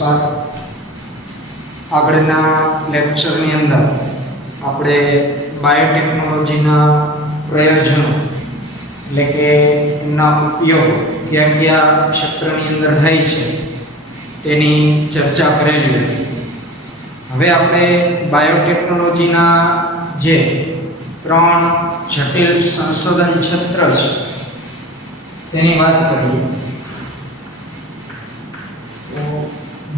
નમસ્કાર. આગળના લેક્ચરની અંદર આપણે બાયોટેકનોલોજીના પ્રયોજનો એટલે કે એના ઉપયોગ કયા કયા ક્ષેત્રની અંદર થાય છે તેની ચર્ચા કરેલી હતી. હવે આપણે બાયોટેકનોલોજીના જે 3 જટિલ સંશોધન ક્ષેત્ર છે તેની વાત કરીએ. તો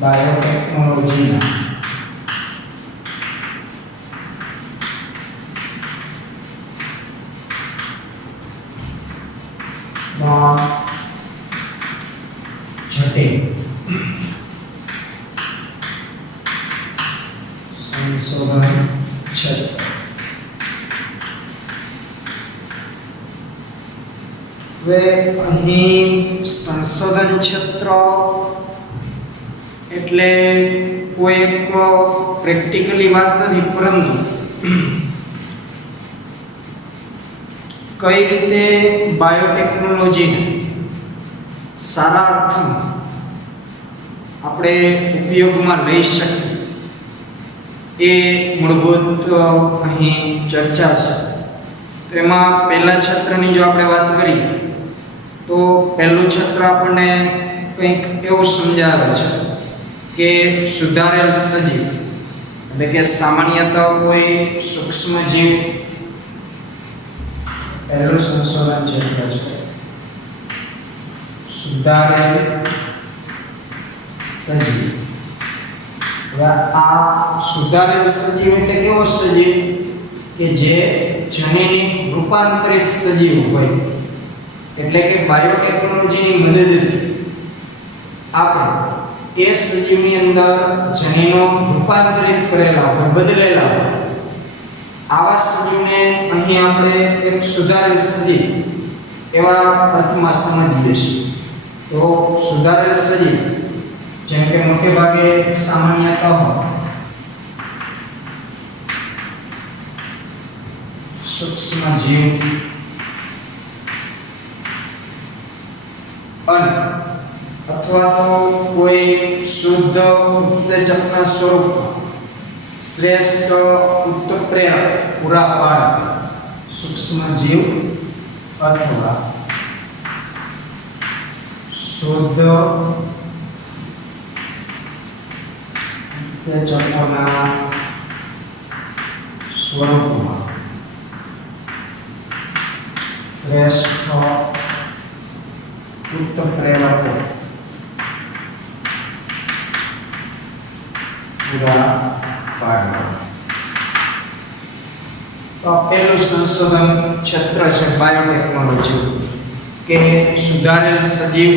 બાયોટેકનોલોજીના જટિલ સંશોધન ક્ષેત્ર. હવે અહીં સંશોધન ક્ષેત્ર એટલે કોઈ એક પ્રેક્ટિકલી વાત નથી, પરંતુ કઈ રીતે બાયોટેકનોલોજીને સારા અર્થમાં આપણે ઉપયોગમાં લઈ શકીએ એ મૂળભૂત અહીં ચર્ચા છે. એમાં પહેલા ક્ષેત્રની જો આપણે વાત કરીએ તો પહેલું ક્ષેત્ર આપણને કંઈક એવું સમજાવે છે કે સુધારેલ સજીવ એટલે કે સામાન્યતઃ કોઈ સૂક્ષ્મ જીવ પહેલું સંશોધન ક્ષેત્ર છે. સુધારેલ સજીવ. હવે આ સુધારેલ સજીવ એટલે કેવો સજીવ કે જે જનીનિક રૂપાંતરિત સજીવ હોય, એટલે કે બાયોટેકનોલોજીની મદદથી આપણે એ સજીવની અંદર જનીનો રૂપાંતરિત કરેલા હોય, બદલેલા હોય, આવા સજીવને અહીં આપણે એક સુધારેલ સજીવ એવા અર્થમાં સમજીએ છીએ. તો સુધારેલ સજીવ જેમ કે મોટે ભાગે સામાન્યતઃ સૂક્ષ્મ જીવ અને અથવા તો કોઈ શુદ્ધ ઉત્સેચકના સ્વરૂપમાં શ્રેષ્ઠ ઉત્પ્રેરક પૂરા પાડે સૂક્ષ્મ જીવ અથવા શુદ્ધ ઉત્સેચકોના સ્વરૂપમાં શ્રેષ્ઠ ઉત્પ્રેરકો પૂરા પાડવા. તો પહેલું સંશોધન ક્ષેત્ર છે બાયોટેકનોલોજી કે સુધારેલ સજીવ,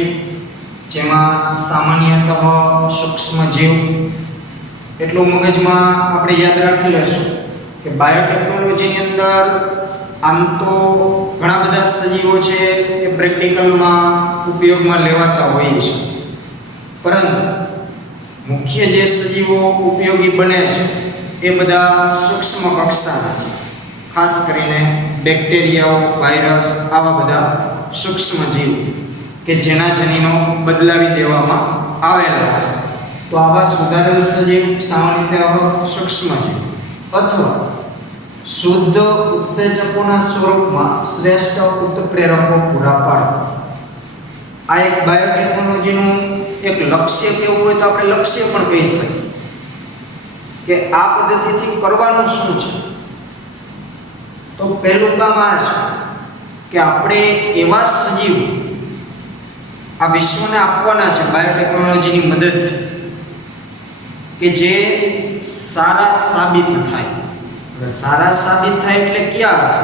જેમાં સામાન્યતઃ સૂક્ષ્મ જીવ. એટલું મગજમાં આપણે યાદ રાખી લેશું કે બાયોટેકનોલોજીની અંદર આમ તો ઘણા બધા સજીવો છે એ પ્રેક્ટિકલમાં ઉપયોગમાં લેવાતા હોય છે, પરંતુ મુખ્ય જે સજીવો ઉપયોગી બને છે એ બધા સૂક્ષ્મ કક્ષાના છે. ખાસ કરીને બેક્ટેરિયાઓ, વાયરસ, આવા બધા સૂક્ષ્મ જીવ કે જેના જનીનો બદલાવી દેવામાં આવેલા છે. તો આવા સુધારેલ સજીવ સામાન્યતઃ સૂક્ષ્મ જીવ અથવા શુદ્ધ ઉત્સેચકોના સ્વરૂપમાં શ્રેષ્ઠ ઉત્પ્રેરકો પૂરા પાડવા. આ એક બાયોટેકનોલોજીનું એક લક્ષ્ય કેવું હોય તો આપણે લક્ષ્ય પણ કહી શકીએ કે આ પદ્ધતિથી કરવાનું શું છે. તો પહેલું કામ આ છે કે આપણે એવા સજીવ આ વિશ્વને આપવાના છે બાયોટેકનોલોજીની મદદથી કે જે સારા સાબિત થાય. સારા સાબિત થાય એટલે કયા અર્થ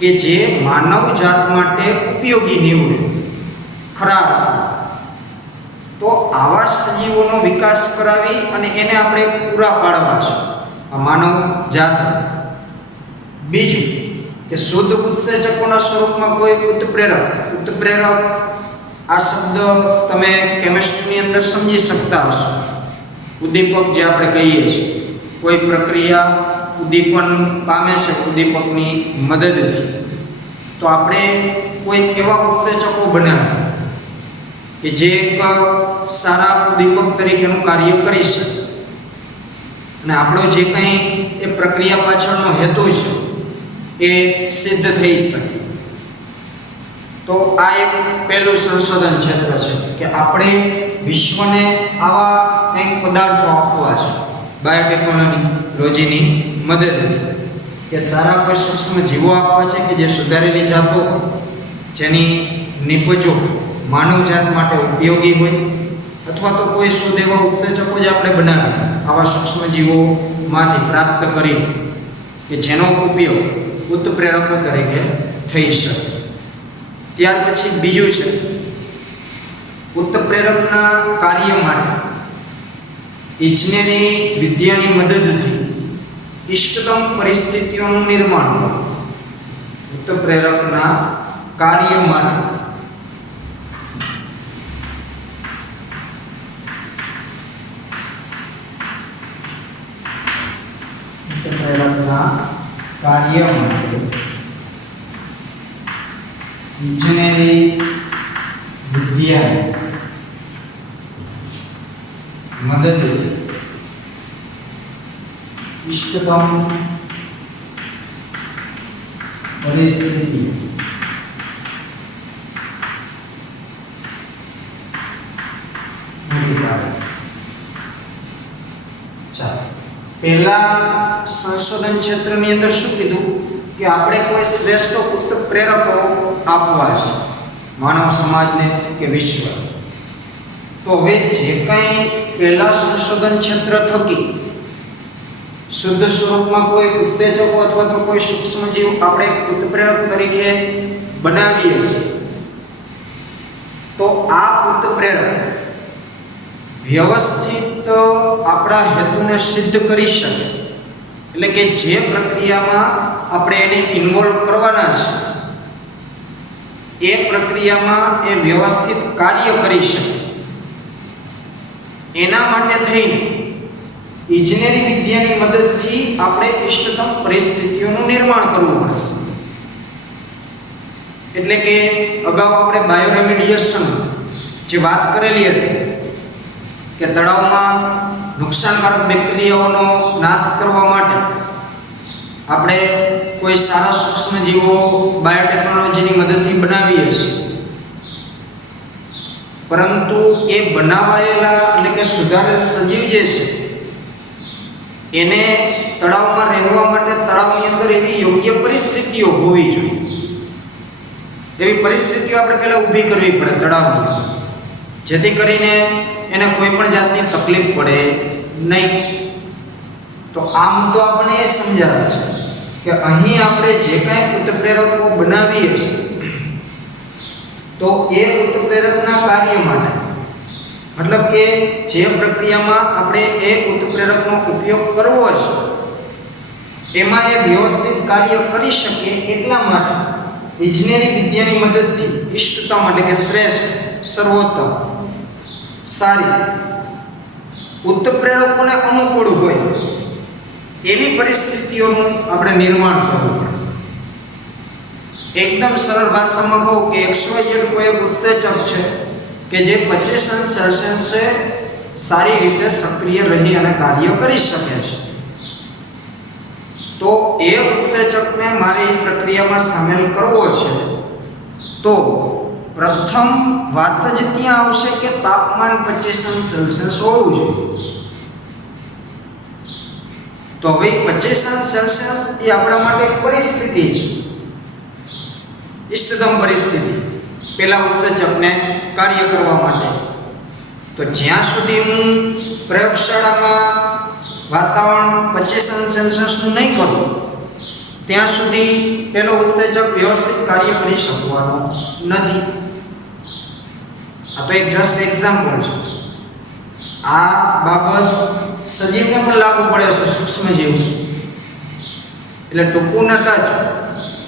કે જે માનવ જાત માટે ઉપયોગી નીવડે, ખરા અર્થ. તો આવા સજીવોનો વિકાસ કરાવી અને એને આપણે પૂરા પાડવા છે આ માનવ જાત. બીજું કે શુદ્ધ ઉત્સેચકોના સ્વરૂપમાં કોઈ ઉત્પ્રેરક આ શબ્દ તમે કેમિસ્ટ્રીની અંદર સમજી શકતા હશો. ઉદ્દીપક જે આપણે કહીએ છીએ, કોઈ પ્રક્રિયા ઉદ્દીપન પામે છે ઉદ્દીપકની મદદથી, તો આપણે કોઈ એવા ઉત્સેચકો બનાવે કે જે એક સારા ઉદ્દીપક તરીકેનું કાર્ય કરી શકે અને આપણો જે કંઈ એ પ્રક્રિયા પાછળનો હેતુ છે એ સિદ્ધ થઈ શકે. તો આ એક પહેલું સંશોધન ક્ષેત્ર છે કે આપણે વિશ્વને આવા કંઈક પદાર્થો આપવા છે બાયોટેકનોલોજીની મદદથી, કે સારા કોઈ સૂક્ષ્મ જીવો આપવા છે કે જે સુધારેલી જાતો જેની નિપજો માનવજાત માટે ઉપયોગી હોય, અથવા તો કોઈ શુદ્ધ એવા ઉત્સેચકો જ આપણે બનાવીએ આવા સૂક્ષ્મ જીવોમાંથી પ્રાપ્ત કરી કે જેનો ઉપયોગ ઉત્પ્રેરકો તરીકે થઈ શકે. ત્યાર પછી બીજું છે ઉત્પ્રેરકના કાર્ય માટે ઇજનેરી વિદ્યાની મદદથી ઇષ્ટતમ પરિસ્થિતિઓનું નિર્માણ કરવું. ઉત્પ્રેરકના કાર્ય માટે ઇજનેરી વિદ્યા મદદથી ઇષ્ટતમ પરિસ્થિતિ પૂરી પાડે. ચાલો, પહેલા સંશોધન ક્ષેત્રની અંદર શું કીધું કે આપણે કોઈ શ્રેષ્ઠ ઉત્પ્રેરકો આપવા છે માનવ સમાજને કે વિશ્વ. તો હવે જે કંઈ પહેલા સંશોધન ક્ષેત્ર થકી શુદ્ધ સ્વરૂપમાં કોઈ ઉત્સેચકો અથવા તો કોઈ સૂક્ષ્મ જીવ આપણે ઉત્પ્રેરક તરીકે બનાવીએ છીએ, તો આ ઉત્પ્રેરક વ્યવસ્થિત આપણા હેતુને સિદ્ધ કરી શકે. એટલે કે જે પ્રક્રિયામાં આપણે એને ઇન્વોલ્વ કરવાના છે એ પ્રક્રિયામાં એ વ્યવસ્થિત કાર્ય કરી શકે. એના માટે થઈને ઇજનેરી વિદ્યાની મદદથી આપણે ઇષ્ટતમ પરિસ્થિતિઓનું નિર્માણ કરવું પડશે. એટલે કે અગાઉ આપણે બાયોરેમિડિયેશન જે વાત કરેલી હતી કે તળાવમાં નુકસાનકારક બેક્ટેરિયાઓનો નાશ કરવા માટે આપણે કોઈ સારા સૂક્ષ્મ જીવો બાયોટેકનોલોજીની મદદથી બનાવીએ છીએ, પરંતુ એ બનાવાયેલા એટલે કે સુધારેલ સજીવ જે છે એને તળાવમાં રહેવા માટે તળાવની અંદર એવી યોગ્ય પરિસ્થિતિઓ હોવી જોઈએ. એવી પરિસ્થિતિઓ આપણે પહેલા ઊભી કરવી પડે તળાવની, જેથી કરીને એને કોઈ પણ જાતની તકલીફ પડે નહીં. તો આ મુદ્દો આપણને એ સમજાવે છે કે અહીં આપણે જે કાંઈ ઉત્પ્રેરકો બનાવીએ છીએ તો એ ઉત્પ્રેરકના કાર્ય માટે, મતલબ કે જે પ્રક્રિયામાં આપણે એ ઉત્પ્રેરકનો ઉપયોગ કરવો છે એમાં એ વ્યવસ્થિત કાર્ય કરી શકે એટલા માટે ઇજનેરી વિદ્યાની મદદથી ઇષ્ટતમ એટલે કે શ્રેષ્ઠ, સર્વોત્તમ, સારી, ઉત્પ્રેરકોને અનુકૂળ હોય એવી પરિસ્થિતિઓનું આપણે નિર્માણ કરવું પડે. એકદમ સરળ ભાષામાં કહું કે XYZ કોઈ એક ઉત્સેચક છે કે જે 25°C સારી રીતે સક્રિય રહી અને કાર્ય કરી શકે છે. તો એ ઉત્સેચકને મારી પ્રક્રિયામાં સામેલ કરવો છે તો પ્રથમ વાત જ ત્યાં આવશે કે તાપમાન 25°C હોવું જોઈએ. તો હવે 25°C એ આપણા માટે એક પરિસ્થિતિ છે, ઇષ્ટતમ પરિસ્થિતિ પેલા ઉત્સેચકને કાર્ય કરવા માટે. તો જ્યાં સુધી હું પ્રયોગશાળામાં વાતાવરણ 25°C નું નહીં કરું ત્યાં સુધી પેલો ઉત્સેચક વ્યવસ્થિત કાર્ય કરી શકવાનો નથી. આ તો એક જસ્ટ એક્ઝામ્પલ છે. આ બાબત સજીવને પણ લાગુ પડે છે, સૂક્ષ્મ જીવ. એટલે ટૂંકું ન ટચ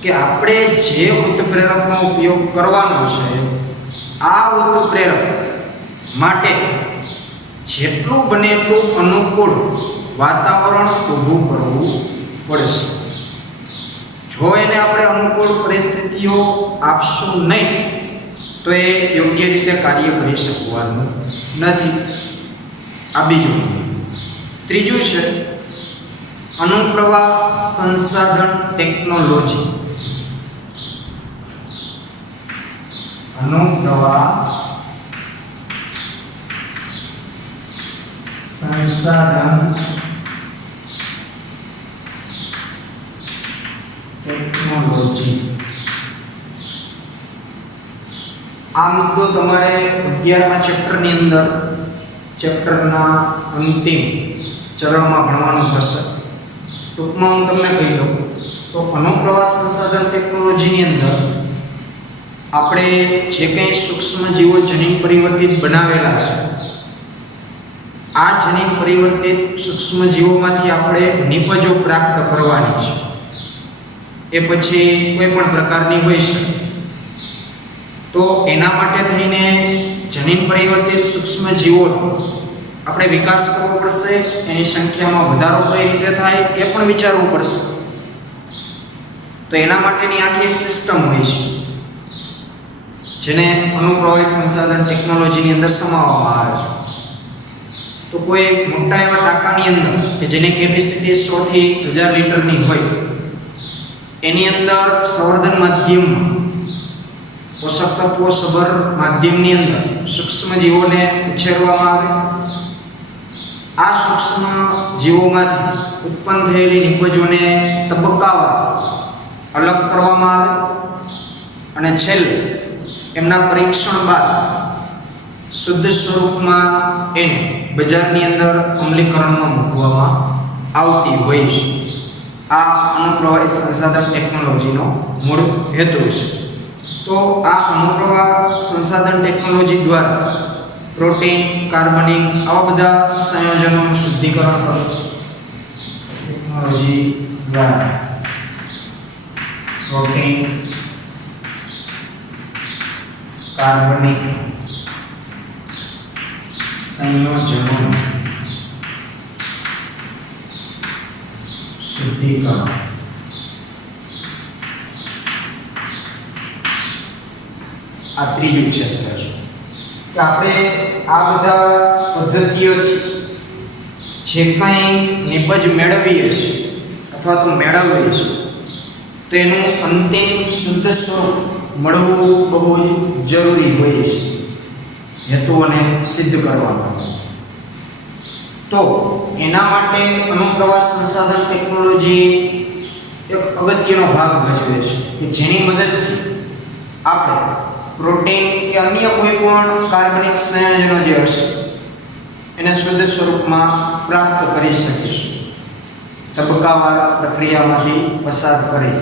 કે આપણે જે ઉત્પ્રેરકનો ઉપયોગ કરવાનો છે આ ઉત્પ્રેરક માટે જેટલું બને એટલું અનુકૂળ વાતાવરણ ઊભું કરવું પડશે. જો એને આપણે અનુકૂળ પરિસ્થિતિઓ આપશું નહીં તો એ યોગ્ય રીતે કાર્ય કરી શકવાનું નથી. આ બીજું. ત્રીજું છે અનુપ્રવાહ સંસાધન ટેકનોલોજી. અનુપ્રવાહ સંસાધન ટેકનોલોજી. આ મુદ્દો તમારે 11મા ચેપ્ટરની અંદર ચેપ્ટરના અંતિમ ચરણમાં ભણવાનું થશે. ટૂંકમાં હું તમને કહી દઉં તો અનુપ્રવાહ સંસાધન ટેકનોલોજીની અંદર આપણે જે કંઈ સૂક્ષ્મ જીવો જનીન પરિવર્તિત બનાવેલા છે, આ જનીન પરિવર્તિત સૂક્ષ્મ જીવોમાંથી આપણે નિપજો પ્રાપ્ત કરવાની છે. એ પછી કોઈ પણ પ્રકારની હોઈ શકે. તો એના માટે થઈને જનીન પરિવર્તિત સૂક્ષ્મ જીવોનો આપણે વિકાસ કરવો પડશે. એની સંખ્યામાં વધારો કઈ રીતે થાય એ પણ વિચારવું પડશે. તો એના માટેની આખી એક સિસ્ટમ હોય છે જેને અનુપ્રવાહિત સંસાધન ટેકનોલોજીની અંદર સમાવવામાં આવે છે. તો કોઈ મોટા એવા ટાંકાની અંદર કે જેની કેપેસિટી 100 થી 1000 લીટરની હોય, એની અંદર સંવર્ધન માધ્યમમાં પોષક તત્વો સભર માધ્યમની અંદર સૂક્ષ્મ જીવોને ઉછેરવામાં આવે. આ સૂક્ષ્મ જીવોમાંથી ઉત્પન્ન થયેલી નિપજોને તબક્કાવાર અલગ કરવામાં આવે અને છેલ્લે એમના પરીક્ષણ બાદ શુદ્ધ સ્વરૂપમાં એને બજારની અંદર અમલીકરણમાં મૂકવામાં આવતી હોય છે. આ અનુપ્રવાહિત સંસાધન ટેકનોલોજીનો મૂળ હેતુ છે. તો આ અનુપ્રવાહ સંસાધન ટેકનોલોજી દ્વારા પ્રોટીન, કાર્બનિક આવા બધા સંયોજનોનું શુદ્ધિકરણ કરો ટેકનોલોજી દ્વારા પ્રોટીન, કાર્બનિક સંયોજનો શુદ્ધિકરણ. આ ત્રીજું ક્ષેત્ર છે કે આપણે આ બધા પદ્ધતિઓથી જે કંઈ નિપજ મેળવીએ છીએ અથવા તો મેળવીએ છીએ તો એનું અંતિમ શુદ્ધ સ્વરૂપ મળવું બહુ જ જરૂરી હોય છે હેતુઓને સિદ્ધ કરવા માટે. તો એના માટે અનુપ્રવાહ સંસાધન ટેકનોલોજી એક અગત્યનો ભાગ ભજવે છે કે જેની મદદથી આપણે પ્રોટીન કે અન્ય કોઈ પણ કાર્બનિક સંયોજનો જે હશે એને શુદ્ધ સ્વરૂપમાં પ્રાપ્ત કરી શકીશું, તબક્કાવાર પ્રક્રિયામાંથી પસાર કરી.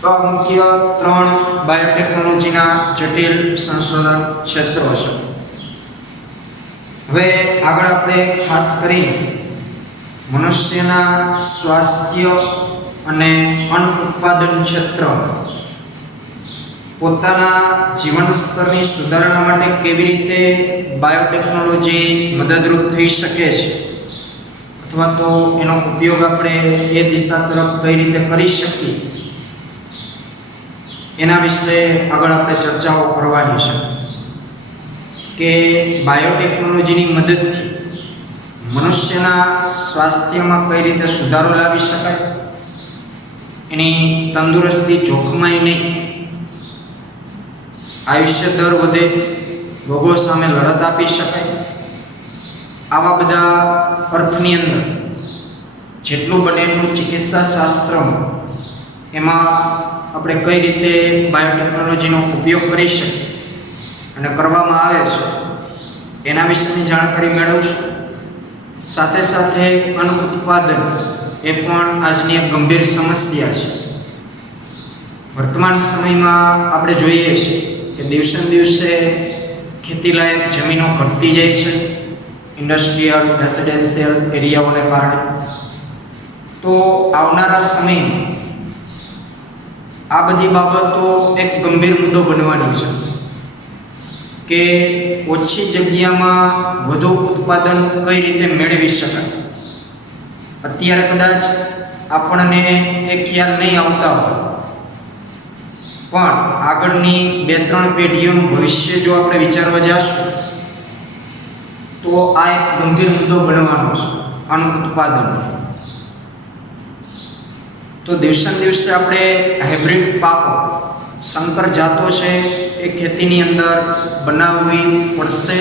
તો આ મુખ્ય 3 બાયોટેકનોલોજીના જટિલ સંશોધન ક્ષેત્રો છે. હવે આગળ આપણે ખાસ કરીને મનુષ્યના સ્વાસ્થ્ય અને અન્ન ઉત્પાદન ક્ષેત્ર પોતાના જીવન સ્તરની સુધારણા માટે કેવી રીતે બાયોટેકનોલોજી મદદરૂપ થઈ શકે છે અથવા તો એનો ઉપયોગ આપણે એ દિશા તરફ કઈ રીતે કરી શકીએ એના વિશે આગળ આપણે ચર્ચાઓ કરવાની છે કે બાયોટેકનોલોજીની મદદથી મનુષ્યના સ્વાસ્થ્યમાં કઈ રીતે સુધારો લાવી શકાય, એની તંદુરસ્તી જોખમાય નહીં, આયુષ્ય દર વધે, રોગો સામે લડત આપી શકાય. આવા બધા અર્થની અંદર જેટલું બને એટલું ચિકિત્સા શાસ્ત્રમાં એમાં આપણે કઈ રીતે બાયોટેકનોલોજીનો ઉપયોગ કરી શકીએ અને કરવામાં આવે છે એના વિશેની જાણકારી મેળવશું. સાથે સાથે અન્ન ઉત્પાદન એ પણ આજની એક ગંભીર સમસ્યા છે. વર્તમાન સમયમાં આપણે જોઈએ છીએ કે દિવસે દિવસે ખેતીલાયક જમીનો ઘટતી જાય છે ઇન્ડસ્ટ્રીયલ રેસિડેન્શિયલ એરિયાઓને કારણે. તો આવનારા સમયમાં આ બધી બાબતો એક ગંભીર મુદ્દો બનવાની છે કે ઓછી જગ્યામાં વધુ ઉત્પાદન કઈ રીતે મેળવી શકાય. અત્યારે કદાચ આપણને એ ખ્યાલ નહીં આવતા હોય પણ આગળની 2-3 પેઢીઓનું ભવિષ્ય જો આપણે વિચારવા જઈશું તો આ એક ગંભીર મુદ્દો બનવાનો છે આનું ઉત્પાદન. તો દિવસે દિવસે આપણે હાઇબ્રિડ પાકો, સંકર જાતો છે એ ખેતીની અંદર બનાવવી પડશે.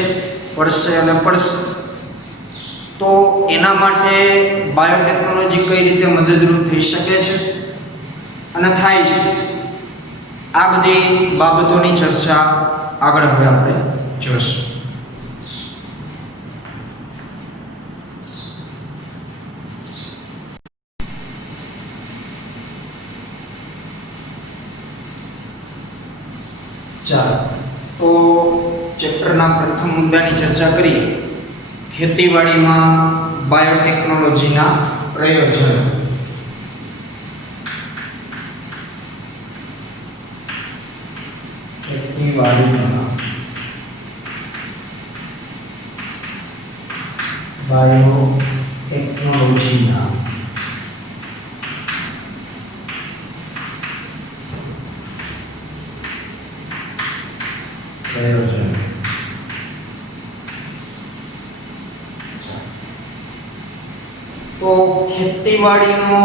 તો એના માટે બાયોટેકનોલોજી કઈ રીતે મદદરૂપ થઈ શકે છે અને થાય છે, આ બધી બાબતોની ચર્ચા આગળ હવે આપણે જોઈશું. ચાલો તો ચેપ્ટરના પ્રથમ મુદ્દાની ચર્ચા કરીએ. ખેતીવાડીમાં બાયોટેકનોલોજીના પ્રયોજનો. ખેતીવાડીમાં બાયોટેકનોલોજીના પ્રયોજન. તો ખેતીવાડીનો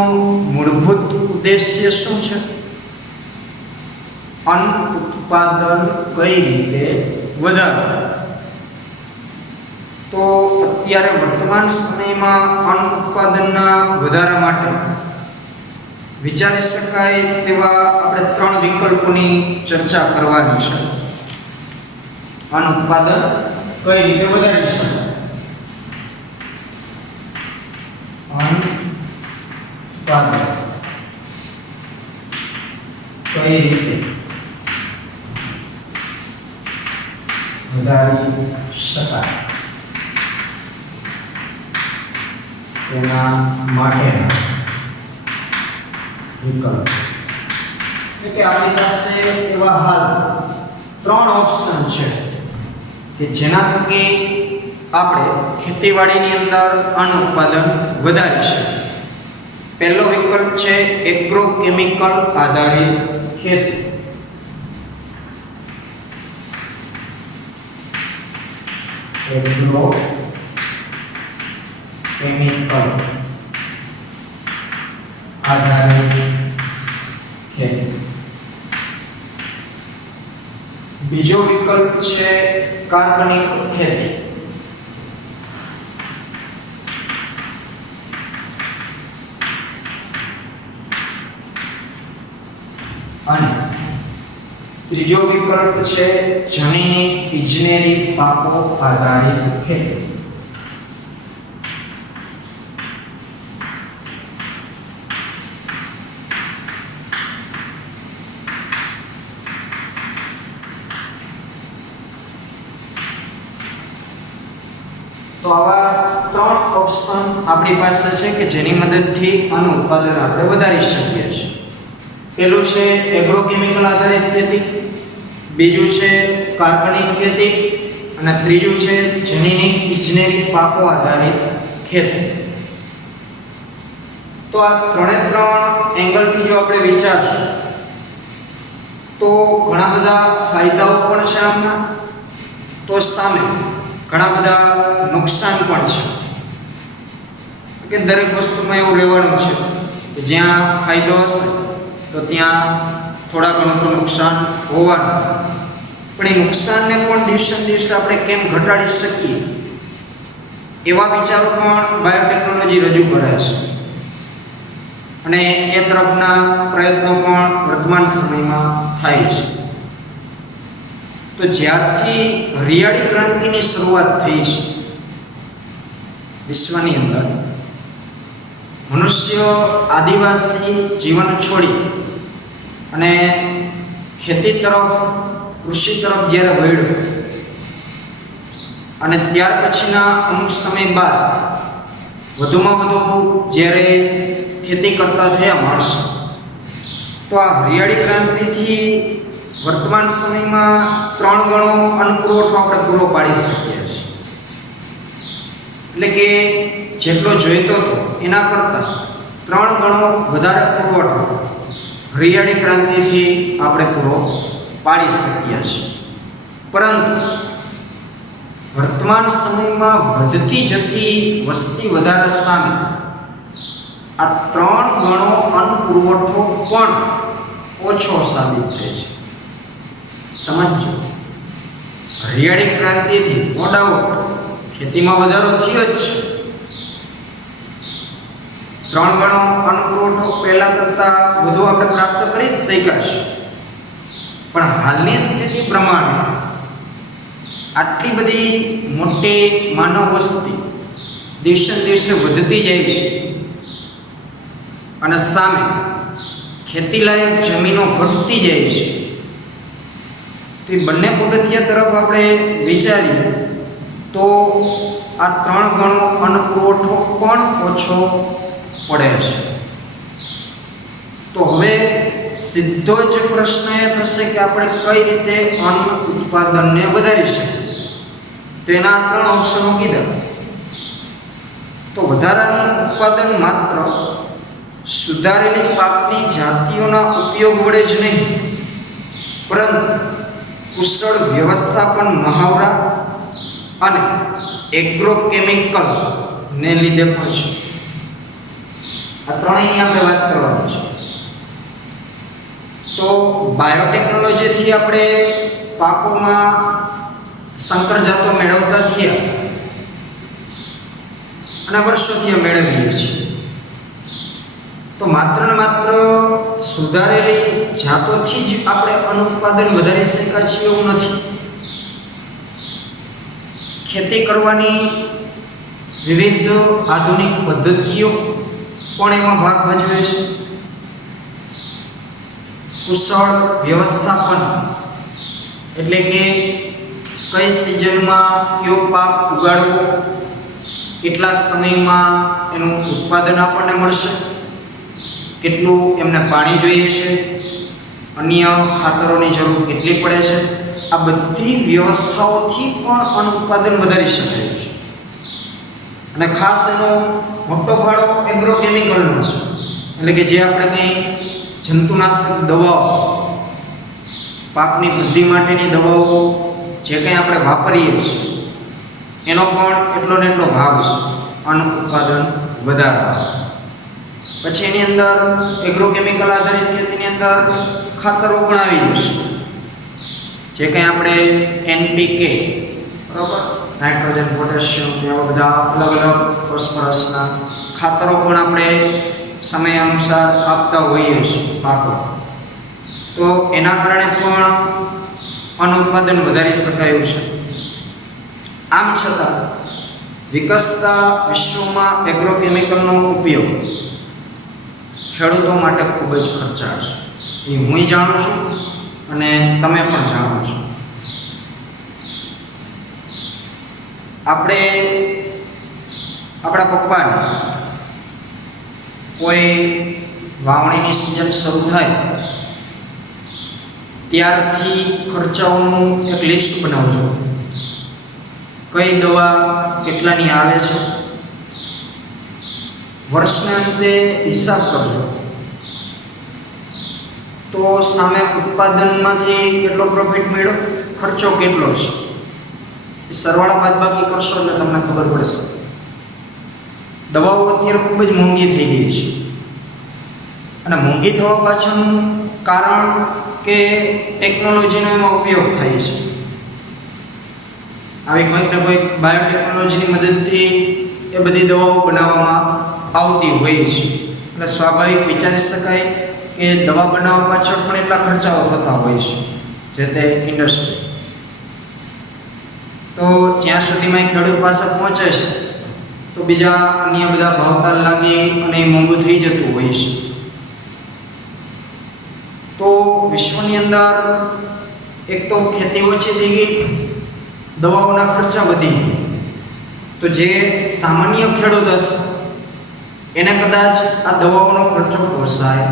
મૂળભૂત ઉદ્દેશ્ય શું છે? અન્ન ઉત્પાદન કઈ રીતે વધારવું? તો અત્યારે વર્તમાન સમયમાં અન્ન ઉત્પાદનના વધારા માટે વિચારી શકાય તેવા આપણે 3 વિકલ્પોની ચર્ચા કરવાની છે. અન્ન ઉત્પાદન કઈ રીતે વધારી શકાય? અન્ન ઉત્પાદન કઈ રીતે વધારી શકાય તેના માટેના વિકલ્પ. એટલે કે આપણી પાસે એવા હાલ 3 ઓપ્શન છે કે જેના થકી આપણે ખેતીવાડીની અંદર અન્ન ઉત્પાદન વધારી શકીએ. પહેલો વિકલ્પ છે એગ્રોકેમિકલ આધારિત ખેતી. એગ્રોકેમિકલ આધારિત ખેતી. બીજો વિકલ્પ છે કાર્બનિક ખેતી. અને ત્રીજો વિકલ્પ છે જમીની ઇજનેરી પાકો આધારિત ખેતી. તો આવા 3 ઓપ્શન આપણી પાસે છે કે જેની મદદથી અન્ન ઉત્પાદન આપણે વધારી શકીએ છીએ. પહેલું છે એગ્રોકેમિકલ આધારિત ખેતી, બીજું છે કાર્બનિક ખેતી અને ત્રીજું છે જનીનિક ઇજનેરી પાકો આધારિત ખેતી. તો આ 3 એંગલથી જો આપણે વિચારશું તો ઘણા બધા ફાયદાઓ પણ છે આમના, તો સામે ઘણા બધા નુકસાન પણ છે. કે દરેક વસ્તુમાં એવું રહેવાનું છે કે જ્યાં ફાયદો હશે તો ત્યાં થોડા ઘણું તો નુકસાન હોવાનું. પણ એ નુકસાનને પણ દિવસે દિવસે આપણે કેમ ઘટાડી શકીએ એવા વિચારો પણ બાયોટેકનોલોજી રજૂ કરે છે અને એ તરફના પ્રયત્નો પણ વર્તમાન સમયમાં થાય છે. તો જ્યારથી હરિયાળી ક્રાંતિની શરૂઆત થઈ છે વિશ્વની અંદર, મનુષ્ય આદિવાસી જીવન છોડી અને ખેતી તરફ, કૃષિ તરફ જ્યારે વળ્યો અને ત્યાર પછીના અમુક સમય બાદ વધુમાં વધુ જ્યારે ખેતી કરતા થયા માણસો, તો આ હરિયાળી ક્રાંતિથી વર્તમાન સમયમાં 3 ગણો અન્ન પુરવઠો આપણે પૂરો પાડી શકીએ છીએ. એટલે કે જેટલો જોઈતો હતો એના કરતાં 3 ગણો વધારે પુરવઠો હરિયાળી ક્રાંતિથી આપણે પૂરો પાડી શકીએ છીએ. પરંતુ વર્તમાન સમયમાં વધતી જતી વસ્તી વધારા સામે આ 3 ગણો અન્ન પુરવઠો પણ ઓછો સાબિત થાય છે. સમજો, હરિયાળી ક્રાંતિથી નો ડાઉટ ખેતીમાં વધારો થયો જ છે. 3 ગણો અન્ન પુરવઠો પહેલા કરતાં વધુ આપણે પ્રાપ્ત કરી જ શક્યા છે. પણ હાલની સ્થિતિ પ્રમાણે આટલી બધી મોટી માનવ વસ્તી દિવસે દિવસે વધતી જાય છે અને સામે ખેતીલાયક જમીનો ઘટતી જાય છે. તો એ બંને પગથિયા તરફ આપણે વિચારીએ તો આ 3 ગણો અન્ન પુરવઠો પણ ઓછો પડે છે. તો હવે સીધો જ પ્રશ્ન એ થશે કે આપણે કઈ રીતે અન્ન ઉત્પાદનને વધારી શકીએ. તો એના 3 ઓપ્શનો કીધા. તો વધારાનું ઉત્પાદન માત્ર સુધારેલી પાકની જાતિઓના ઉપયોગ વડે જ નહીં, પરંતુ કુશળ વ્યવસ્થાપન મહાવરા અને એગ્રોકેમિકલ ને લીધે પણ છે. આ ત્રણેય આપણે વાત કરવાની છે. તો બાયોટેકનોલોજીથી આપણે પાકોમાં સંકર જાતો મેળવતા થયા અને વર્ષોથી મેળવીએ છીએ. તો માત્ર ને માત્ર સુધારેલી જાતોથી જ આપણે અન્ન ઉત્પાદન વધારી શક્યા છીએ એવું નથી. ખેતી કરવાની વિવિધ આધુનિક પદ્ધતિઓ પણ એમાં ભાગ ભજવે છે. કુશળ વ્યવસ્થાપન એટલે કે કઈ સિઝનમાં કયો પાક ઉગાડવો, કેટલા સમયમાં એનું ઉત્પાદન આપણને મળશે, કેટલું એમને પાણી જોઈએ છે, અન્ય ખાતરોની જરૂર કેટલી પડે છે, આ બધી વ્યવસ્થાઓથી પણ અન્ન ઉત્પાદન વધારી શકાય છે. અને ખાસ એનો મોટો ફાળો એગ્રોકેમિકલનો છે. એટલે કે જે આપણે કંઈ જંતુનાશક દવાઓ, પાકની વૃદ્ધિ માટેની દવાઓ જે કંઈ આપણે વાપરીએ છીએ એનો પણ એટલો ને એટલો ભાગ છે અન્ન ઉત્પાદન વધારવા. પછી એની અંદર એગ્રોકેમિકલ આધારિત ખેતીની અંદર ખાતરો પણ આવી જશે. જે કંઈ આપણે NPK, બરાબર, નાઇટ્રોજન, પોટેશિયમ, એવા બધા અલગ અલગ ફોસ્ફરસના ખાતરો પણ આપણે સમય અનુસાર આપતા હોઈએ છીએ પાકો. તો એના કારણે પણ અન્ન ઉત્પાદન વધારી શકાયું છે. આમ છતાં વિકસતા વિશ્વમાં એગ્રોકેમિકલનો ઉપયોગ ખેડૂતો માટે ખૂબ જ ખર્ચાળ છે. એ હું જાણું છું અને તમે પણ જાણો છો. આપણે આપણા પપ્પાને કોઈ વાવણીની સિઝન શરૂ થાય ત્યારથી ખર્ચાઓનું એક લિસ્ટ બનાવજો. કઈ દવા કેટલાની આવે છે, વર્ષના અંતે હિસાબ કરજો. તો સામે ઉત્પાદનમાંથી કેટલો પ્રોફિટ મળ્યો, ખર્ચો કેટલો છે, એ સરવાળા બાદબાકી કરશો એટલે તમને ખબર પડશે. દવાઓ અત્યારે ખૂબ જ મોંઘી થઈ ગઈ છે અને મોંઘી થવા પાછળનું કારણ કે ટેકનોલોજીનો એમાં ઉપયોગ થાય છે. આવી કોઈક ને કોઈક બાયોટેકનોલોજીની મદદથી એ બધી દવાઓ બનાવવામાં આવતી હોય છે. એટલે સ્વાભાવિક વિચારી શકાય કે દવા બનાવવા પાછળ પણ એટલા ખર્ચાઓ થતા હોય છે જે તે ઇન્ડસ્ટ્રી. તો જ્યાં સુધીમાં ખેડૂત પાસે પહોંચે છે તો બીજા અન્ય બધા ભાવતાલ લાગી અને એ મોંઘું થઈ જતું હોય છે. તો વિશ્વની અંદર એક તો ખેતી ઓછી થઈ ગઈ, દવાઓના ખર્ચા વધી ગયા. તો જે સામાન્ય ખેડૂત હશે એને કદાચ આ દવાઓનો ખર્ચો પોસાય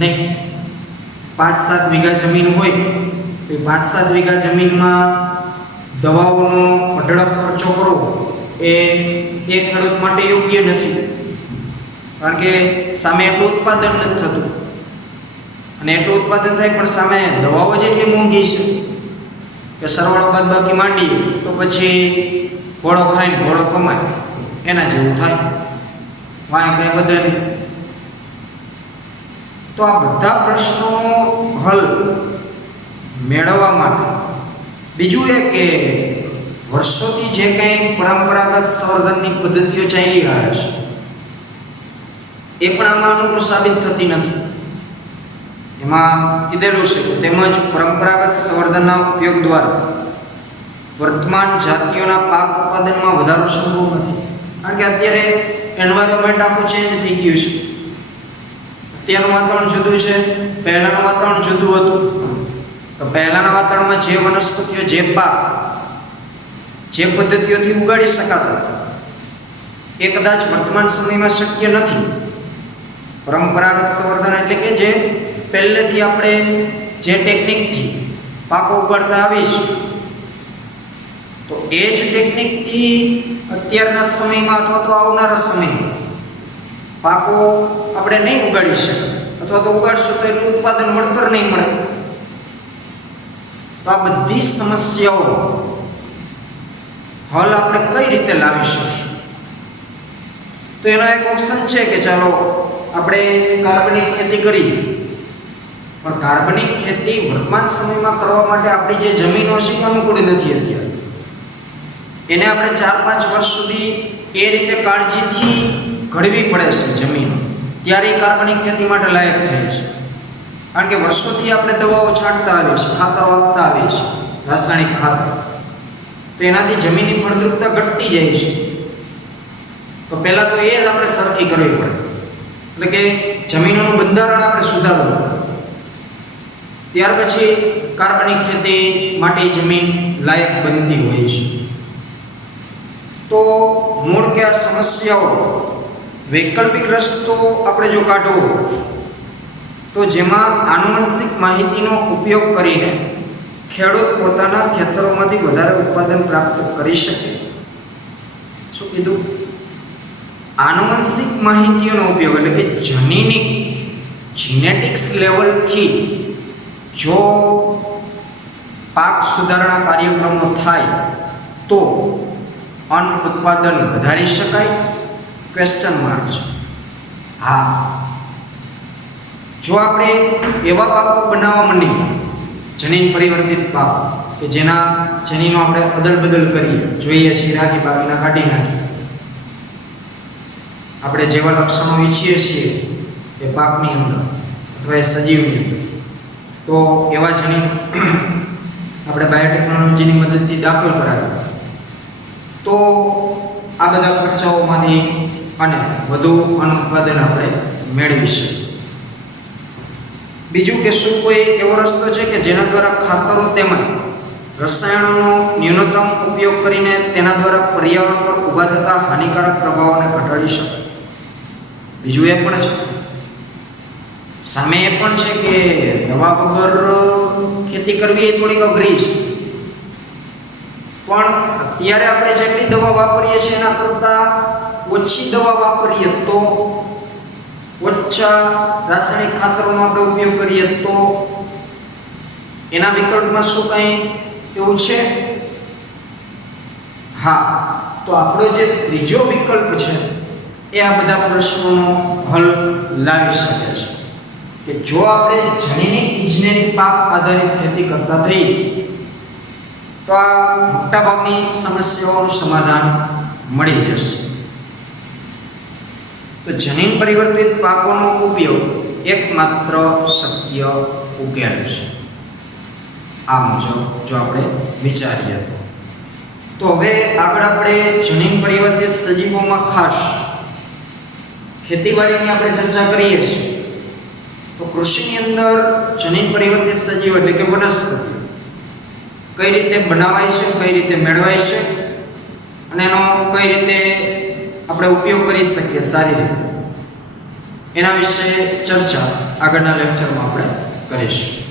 નહીં. 5-7 વીઘા જમીન હોય તો 5-7 વીઘા જમીનમાં દવાઓનો અઢળક ખર્ચો કરવો એ ખેડૂત માટે યોગ્ય નથી. કારણ કે સામે એટલું ઉત્પાદન નથી થતું અને એટલું ઉત્પાદન થાય પણ સામે દવાઓ જ એટલી મોંઘી છે કે સરવાળો બાદબાકી માંડીએ તો પછી ઘોડો ખાઈને ઘોડો કમાય એના જેવું થાય, વાંય કંઈ વધે નહીં. તો આ બધા પ્રશ્નો હલ મેળવવા માટે બીજું એ કે વર્ષોથી જે કંઈ પરંપરાગત સંવર્ધનની પદ્ધતિઓ ચાલી આવે છે એ પણ આમાં અનુકૂળ સાબિત થતી નથી. એમાં કીધેલું છે કે તેમજ પરંપરાગત સંવર્ધનના ઉપયોગ દ્વારા વર્તમાન જાતિઓના પાક ઉત્પાદનમાં વધારો સંભવ નથી. કારણ કે અત્યારે એન્વાયરમેન્ટ આખું ચેન્જ થઈ ગયું છે. અત્યારનું વાતાવરણ જુદું છે, પહેલાંનું વાતાવરણ જુદું હતું. તો પહેલાંના વાતાવરણમાં જે વનસ્પતિઓ, જે પાક, જે પદ્ધતિઓથી ઉગાડી શકાતા એ કદાચ વર્તમાન સમયમાં શક્ય નથી. પરંપરાગત સંવર્ધન એટલે કે જે પહેલેથી આપણે જે ટેકનિકથી પાકો ઉગાડતા આવી છે, તો એ જ ટેકનિકથી અત્યારના સમયમાં અથવા તો આવનારા સમયમાં પાકો આપણે નહીં ઉગાડી શકીએ, અથવા તો ઉગાડશું તો એટલું ઉત્પાદન વળતર નહીં મળે. તો આ બધી સમસ્યાઓ હલ આપણે કઈ રીતે લાવી શકશું? તો એનો એક ઓપ્શન છે કે ચાલો આપણે કાર્બનિક ખેતી કરીએ. પણ કાર્બનિક ખેતી વર્તમાન સમયમાં કરવા માટે આપણી જે જમીનો છે એ અનુકૂળ નથી અત્યારે. એને આપણે 4-5 વર્ષ સુધી એ રીતે કાળજીથી ઘડવી પડે છે જમીન, ત્યારે કાર્બનિક ખેતી માટે લાયક થાય છે. કારણ કે વર્ષોથી આપણે દવાઓ છાંટતા આવીએ છીએ, ખાતરો આપતા આવીએ છીએ, રાસાયણિક ખાતર. તો એનાથી જમીનની ફળદ્રુપતા ઘટતી જાય છે. તો પહેલાં તો એ જ આપણે સરખી કરવી પડે, એટલે કે જમીનોનું બંધારણ આપણે સુધારવું પડે. ત્યાર પછી કાર્બનિક ખેતી માટે જમીન લાયક બનતી હોય છે. તો મૂળ કે આ સમસ્યાઓ વૈકલ્પિક રસ્તો આપણે જો કાઢવો, તો જેમાં આનુવંશિક માહિતીનો ઉપયોગ કરીને ખેડૂત પોતાના ખેતરોમાંથી વધારે ઉત્પાદન પ્રાપ્ત કરી શકે. શું કીધું? આનુવંશિક માહિતીનો ઉપયોગ એટલે કે જીનેટિક્સ લેવલથી જો પાક સુધારણા કાર્યક્રમો થાય તો અન્ન ઉત્પાદન વધારી શકાય? ક્વેશ્ચન માર્ક છે. હા, જો આપણે એવા પાકો બનાવવા માંડીએ, જનીન પરિવર્તિત પાક કે જેના જનીનો આપણે અદલ બદલ કરીએ, જોઈએ છીએ રાખી બાકીના કાઢી નાખીએ, આપણે જેવા લક્ષણો ઈચ્છીએ છીએ એ પાકની અંદર અથવા એ સજીવની અંદર, તો એવા જનીન આપણે બાયોટેકનોલોજીની મદદથી દાખલ કરાવીએ તો આ બધા ખર્ચાઓમાંથી અને વધુ અન્ન ઉત્પાદન આપણે મેળવી શકીએ. બીજું કે શું કોઈ એવો રસ્તો છે કે જેના દ્વારા ખાતરો તેમજ રસાયણોનો ન્યૂનતમ ઉપયોગ કરીને તેના દ્વારા પર્યાવરણ પર ઊભા થતા હાનિકારક પ્રભાવોને ઘટાડી શકાય? બીજું એ પણ છે, સામે એ પણ છે કે દવા વગર ખેતી કરવી એ થોડીક અઘરી છે. પણ અત્યારે આપણે જેટલી દવા વાપરીએ છીએ એના કરતાં ઓછી દવા વાપરીએ તો, ઓછા રાસાયણિક ખાતરોનો આપણે ઉપયોગ કરીએ તો એના વિકલ્પમાં શું કંઈ એવું છે? હા, તો આપણો જે ત્રીજો વિકલ્પ છે એ આ બધા પ્રશ્નોનો હલ લાવી શકે છે કે જો આપણે જનીનિક ઇજનેરી પાક આધારિત ખેતી કરતા થઈએ તો આ મોટાભાગની સમસ્યાઓનું સમાધાન મળી જશે. તો જનીન પરિવર્તિત પાકોનો ઉપયોગ એકમાત્ર શક્ય ઉકેલ છે. આ મુજબ જો આપણે વિચારીએ તો હવે આગળ આપણે જનીન પરિવર્તિત સજીવોમાં ખાસ ખેતીવાડીની આપણે ચર્ચા કરીએ છીએ. તો કૃષિની અંદર જનીન પરિવર્તિત સજીવ એટલે કે વનસ્પતિ કઈ રીતે બનાવાય છે, કઈ રીતે મેળવાય છે અને એનો કઈ રીતે આપણે ઉપયોગ કરી શકીએ સારી રીતે, એના વિશે ચર્ચા આગળના લેક્ચરમાં આપણે કરીશું.